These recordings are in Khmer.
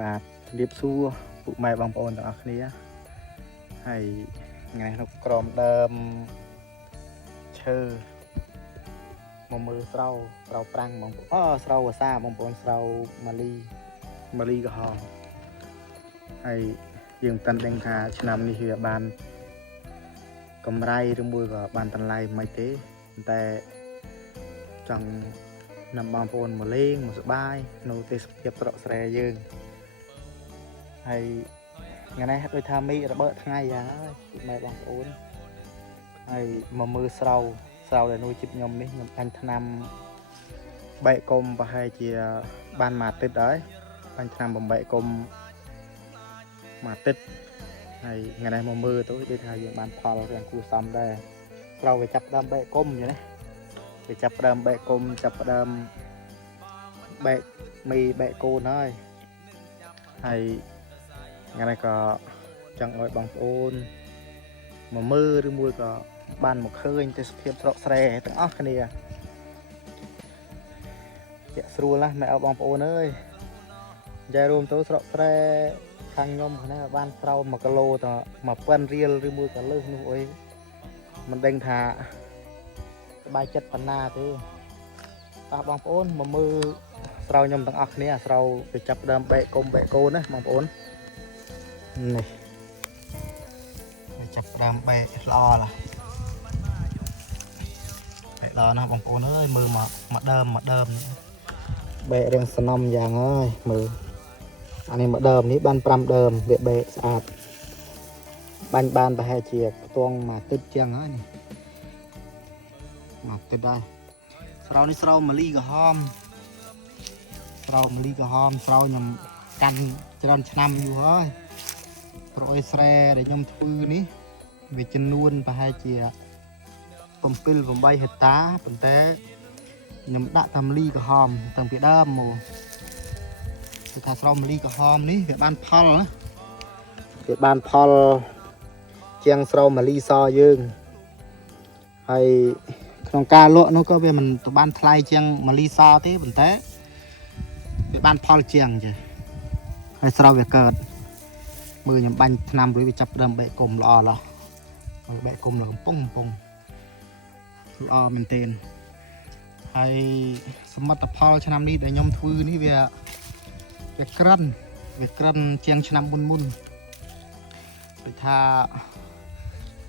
បាទរៀបសួរពុកម៉ែបងប្អូនទាំងអស់គ្នាហើយថ្ងៃនេះក្រមដើមឈើមកមើលស្រោប្រាំងបងប្អូនស្រោវសាបងប្អូនស្រោម៉ាលីក្រហមហើយយើងតាន់ដឹងថាឆ្នាំនេះវាបានកម្រៃឬមួយក៏បានតម្លៃមិនទេតែចង់នាំបងប្អូនមកលេងមកសប្បាយនៅទេសភាពស្រកស្រែយើងហើយថ្ងៃនេះដូចថាមេឃរបើកថ្ងៃយ៉ាងហើយម៉ែបងប្អូនហើយមកមើលស្រោដែលនួយជីបខ្ញុំនេះខ្ញុំបាញ់ថ្នាំបែកគុំប្រហែលជាបានមួយអាទិត្យហើយបាញ់ថ្នាំបំបែកគុំមួយអាទិត្យហើយថ្ងៃនេះមកមើលទៅដូចថាយើងបានផលរៀងគួរសមដែរស្រោវាចាប់ដើមបែកគុំអញ្ចឹងណាវាចាប់ដើមបែកគុំចាប់ដើមបែកមីបែកកូនហើយថ្ងៃនេះក៏ចង់ឲ្យបងប្អូនមកមើលឬមួយក៏បានមកឃើញទេសភាពស្រកស្រែទាំងអស់គ្នាជាក់ស្រួលណាស់ម៉ែបងប្អូនអើយនិយាយរួមទៅស្រកស្រែខាងខ្ញុំហ្នឹងបានស្រោ1គីឡូទៅ1000រៀលឬមួយក៏លើសនោះអីមិនដឹងថាសบายចិត្តប៉ុណ្ណាទេតោះបងប្អូនមកមើលស្រោខ្ញុំទាំងអស់គ្នាស្រោទៅចាប់ដើមបែកគុំបែកកូនណាបងប្អូននេះចាប់ដើមបែកល្អឡាបែកល្អណាស់បងប្អូនអើយមើលមកដើមបែករៀងស្នំយ៉ាងហើយមើលអានេះមកដើមនេះបាន5ដើមវាបែកស្អាតបាញ់បានប្រហែលជាខ្ទង់មួយទឹកជាងហើយនេះមកទឹកដែរស្រោនេះស្រោម៉ាលីក្រហមស្រោខ្ញុំកាន់ច្រើនឆ្នាំយូរហើយព្រោះអីស្រែដែលខ្ញុំធ្វើនេះវាចំនួនប្រហែលជា7-8 ហិកតាប៉ុន្តែខ្ញុំដាក់តែម៉ាលីក្រហមតាំងពីដើមមកគឺថាស្រោម៉ាលីក្រហមនេះវាបានផលណាវាបានផលជាងស្រោម៉ាលីសយើងហើយក្នុងការលក់នោះក៏វាមិនទៅបានថ្លៃជាងម៉ាលីសទេប៉ុន្តែវាបានផលជាងចាហើយស្រោវាកើតមើលខ្ញុំបាញ់ថ្នាំរួចវាចាប់ដើមបែកគុំល្អឡោះហើយបែកគុំលើកំពុងល្អមែនទែនហើយសមិទ្ធផលឆ្នាំនេះដែលខ្ញុំធ្វើនេះវាក្រិនជាងឆ្នាំមុនដូចថា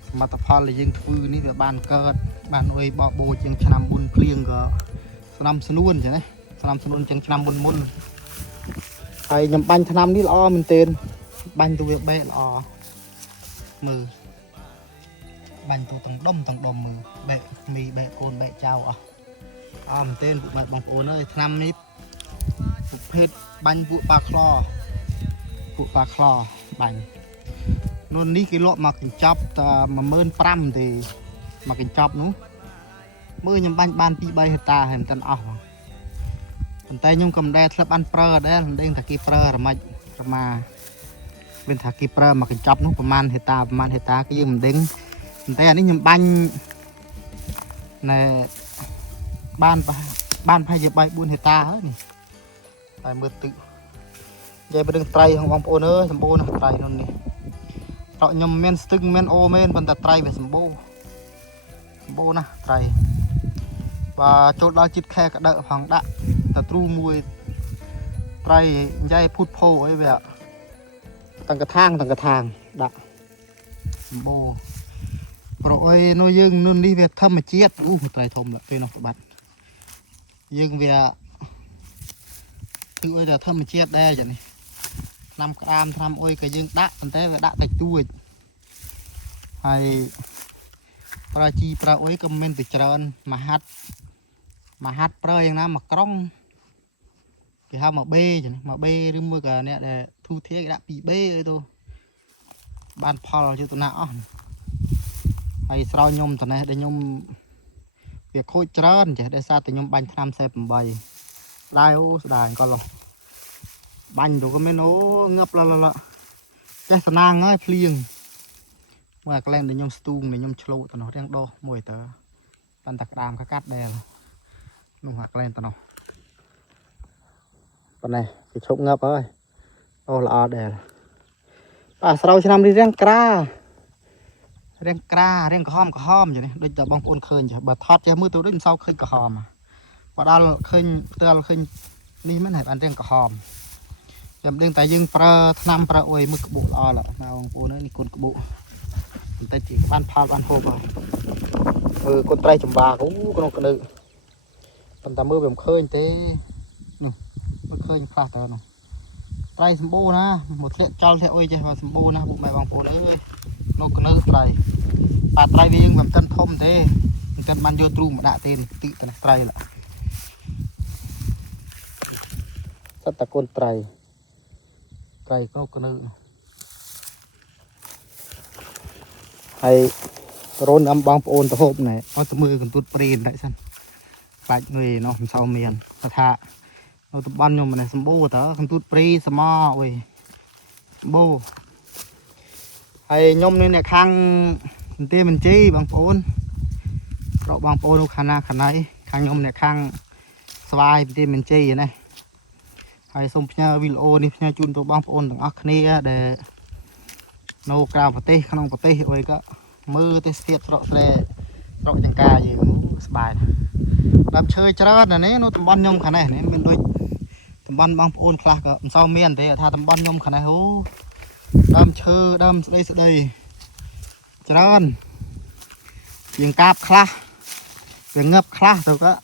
សមិទ្ធផលដែលយើងធ្វើនេះវាបានកើតបានអុយបបោជាងឆ្នាំមុនភ្លៀងក៏ស្នំស្នួនចឹងណាស្នំស្នួនជាងឆ្នាំមុនហើយខ្ញុំបាញ់ថ្នាំនេះល្អមែនទែនបាញ់ទៅវាបែកល្អមើលបាញ់ទៅទាំងដុំមើលបែកមីបែកកូនបែកចៅអស់មែនទែនពួកម៉ែបងប្អូនអើយថ្នាំនេះប្រភេទបាញ់ពួកប៉ាខ្លបាញ់នោះនេះគេលក់មកកញ្ចប់តែ15000ទេមកកញ្ចប់នោះមើលខ្ញុំបាញ់បាន 2-3 ហិកតាហើយមិនទាន់អស់ប៉ុន្តែខ្ញុំក៏មិនដែលធ្លាប់បានប្រើដែរមិនដឹងថាគេប្រើរម៉េចប្រមាមានថាគេប្រើមកកញ្ចប់នោះប្រមាណហិកតាគេយើងមិនដឹងប៉ុន្តែអានេះខ្ញុំបាញ់ណែបានប្រហែលជា 3-4 ហិកតាហើយនេះតែមើលទឹកនិយាយពីរឿងត្រីของបងប្អូនអើយសម្បូរណាស់ត្រីនោះនេះតោះខ្ញុំមានស្ទឹងមានអូមែនប៉ុន្តែត្រីវាសម្បូរណាស់ត្រីបាទចូលដល់ចិត្តខែក្តៅផងដាក់តែទ្រូមួយត្រីនិយាយភូតផោអីវាតង្កថាងដាក់សម្បូរព្រោះអីនោះយើងនោះនេះវាធម្មជាតិត្រីធំឡាពេលនោះបាត់យើងវាគឺអីតែធម្មជាតិដែរចានេះថ្នាំក្តាមថ្នាំអុយក៏យើងដាក់ប៉ុន្តែវាដាក់តែទួចហើយប្រើជីប្រើអុយក៏មិនទៅច្រើនមហាត់ប្រើយ៉ាងណាមួយក្រុងគេហៅមកបេចានេះមកបេឬមួយក៏អ្នកដែលធូធាគេដាក់ 2B អីទៅបានផលយុទ្ធនាអស់ហើយស្រោចខ្ញុំតនេះដែលខ្ញុំវាខូចច្រើនចេះដោយសារតែខ្ញុំបាញ់ថ្នាំ48ស្ដាយស្ដាយក៏លោះបាញ់ទៅក៏មានងាប់លចេះស្នាងហើយភ្លៀងមើលកន្លែងដែលខ្ញុំស្ទូងដែលខ្ញុំឆ្លូតទៅនោះរៀងដោះមួយតើបានតែក្តាមកាត់ដែរនោះអាកន្លែងទៅនោះប៉ុណ្ណេះគេឈប់ងាប់ហើយ ô là đè bà sau cho năm đi riêng cra riêng cái hom vậy này đây là bông ôn khơi bà thoát cho mưa tôi đến sau khơi cái hòm và đa khơi tơ khơi đi mấy này bạn riêng cái hòm chậm đừng tại dương pra năm pra ôi mực bộ lo là nào bộ nữa đi con bộ tay chỉ ban phao ban hộp con trai chùm bà cũng con nữ còn ta mưa về khơi thế mực khơi pha tờ này trai sầm bô na một lệ cho theo ôi chứ họ sầm bô na bộ mày bằng bộ nữ nó con nữ trai bà trai viên làm tân thôm thế tân ban vô tru mà đã tên tự tân trai là rất là con trai có con nữ hay rôn âm băng ôn tập hộp này nó tụi mưa còn tụt prin đấy xem lại người nó sau miền ta thà nó tụi ban nhưng mà này sắm bô tớ còn tụt pri sắm mò ôi bô hay nhom nên này khang tê mình chi băng ôn rồi băng ôn khả năng khang nhom này khang xoay tê mình chi vậy này hay xong nha video đi nha chun tụi băng ôn từng ác này để nấu cào bát tê khăn bát tê ôi có mưa tê xiết rõ chẳng ca gì bài làm chơi cho nó này nó tầm bắn nhom khả này mình đôi tầm bắn băng ôn khạc sau miền thế tha tầm bắn nhom khả này hú đâm chơi đâm đây cho nó tiếng cáp khạc tiếng ngập khạc rồi có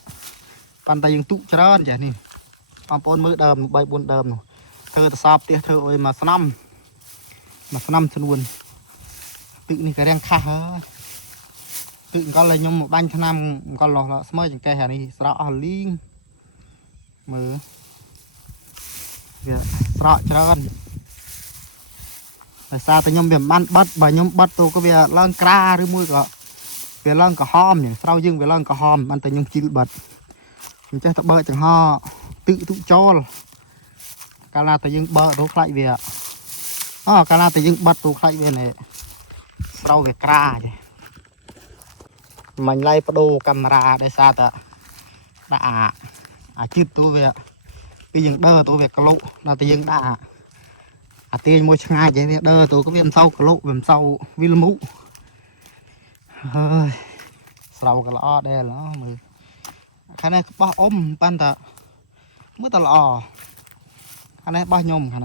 bàn tay dùng tụ cho nó vậy nè băng ôn mới đầm bay buôn đầm rồi thơ ta sập tiếc thơ ôi mà năm chân buồn tự ni cái đen khạc tự con là nhom một bánh cho năm con lò smơi chẳng cây này rõ liên mở việc rõ cho con sao tôi nhom biển ban bắt bà nhom bắt tôi có việc lăn cra rồi mui có việc lăn cả hom nhỉ sau dưng việc lăn cả hom ban tôi nhom chịu bật mình chắc tập bơi chẳng ho tự tụ cho cả là tôi dưng bờ tôi lại việc cả là tôi dưng bắt tôi lại về này sau việc cra vậy mình lấy đồ camera để xa ta đã chít tôi về bây giờ đơ tôi về cái lỗ là tự nhiên đã tiền mua ngay vậy đơ tôi có viêm sau cái lỗ viêm sau viêm mũ hơi sau cái lọ đây nó mười cái này bao ôm ban ta mới ta lọ cái này bao nhôm cái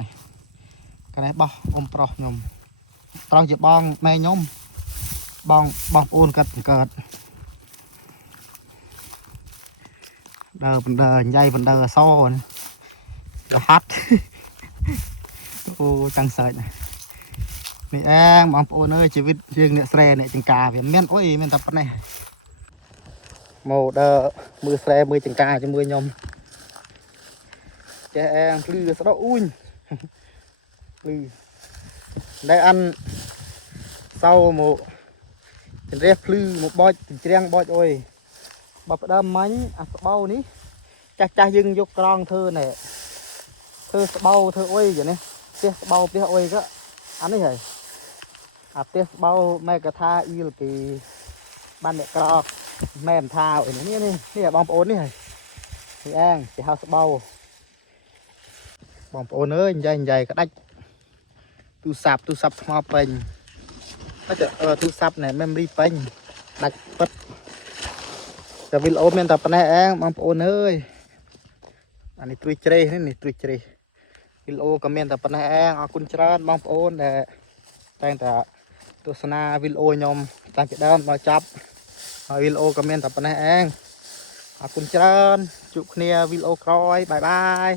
này bao ôm pro nhôm pro chỉ bong mê nhôm bong ôn cật đờ dây đờ so đờ hát ô chẳng sợ này này em bóng ôn ơi chỉ biết riêng nè xe này chừng cà vì men ôi men tập này màu đờ mưa xe mưa chừng cà cho mưa nhom trẻ em lư sao đó ui lư đây ăn sau một rép lư một boi chừng boi ôi bắp đâm mánh bao ní cha dưng vô con thơ này thơ bao thơ ôi vậy nè tiếc bao tiếc ôi đó anh ấy hề tiếc bao mẹ cả tha yêu kỳ ban mẹ cọ mềm thao ởនេះនេះបងប្អូននេះហីនេះអាងគេហៅស្បោបងប្អូនអើយនិយាយក្តាច់ទូរស័ព្ទថ្មពេញតែទូរស័ព្ទណែ memory ពេញដាច់ពិតតែវីដេអូមានតែប៉ុណ្ណេះអាងបងប្អូនអើយអានេះត្រួយជ្រេះនេះត្រួយជ្រេះវីដេអូក៏មានតែប៉ុណ្ណេះអាងអរគុណច្រើនបងប្អូនដែលតែងតែទស្សនាវីដេអូខ្ញុំតាំងពីដើមដល់ចប់ហើយវីដេអូក៏មានតែប៉ុណ្ណេះឯងអរគុណច្រើនជួបគ្នាវីដេអូក្រោយបាយបាយ